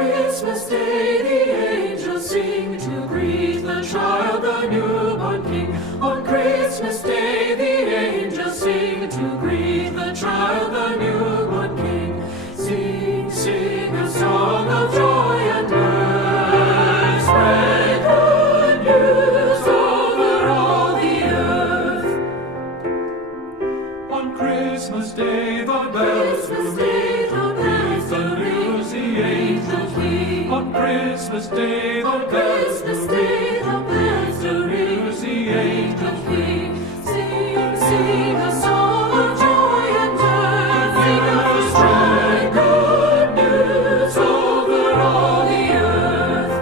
Christmas Day the angels sing to greet the child, the newborn King. On Christmas Day the angels sing to greet the child, the newborn King. Sing, sing a song of joy and mirth. Spread good news over all the earth. On Christmas Day the bells will ring, the news the angels bring. On Christmas Day the bells will ring, the news the angels bring. Sing, sing a song of joy and mirth. Sing a spread good news over all the earth.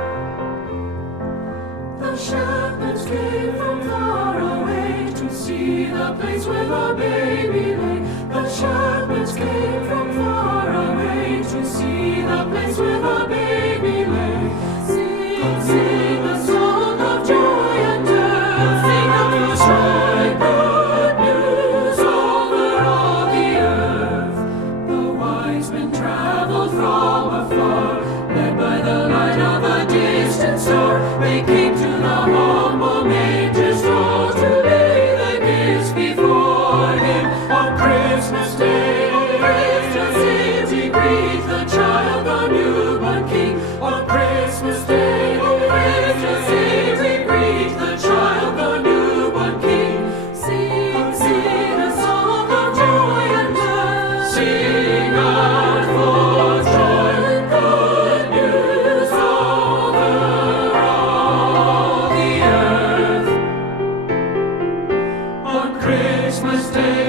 The shepherds came from far away to see the place where the baby lay. The shepherds came from far away to see the place where the baby lay. Sing, sing a song of joy and mirth. Sing a spread good news over all the earth. The wise men traveled from afar, led by the light of a distant star. They came to the humble manger stall to lay the gifts before him. On Christmas Day, we greet the child, the newborn King. On Christmas Day, we greet the child, the newborn King. Sing, sing a song of joy and mirth. Sing out for joy and good news over all the earth. On Christmas Day,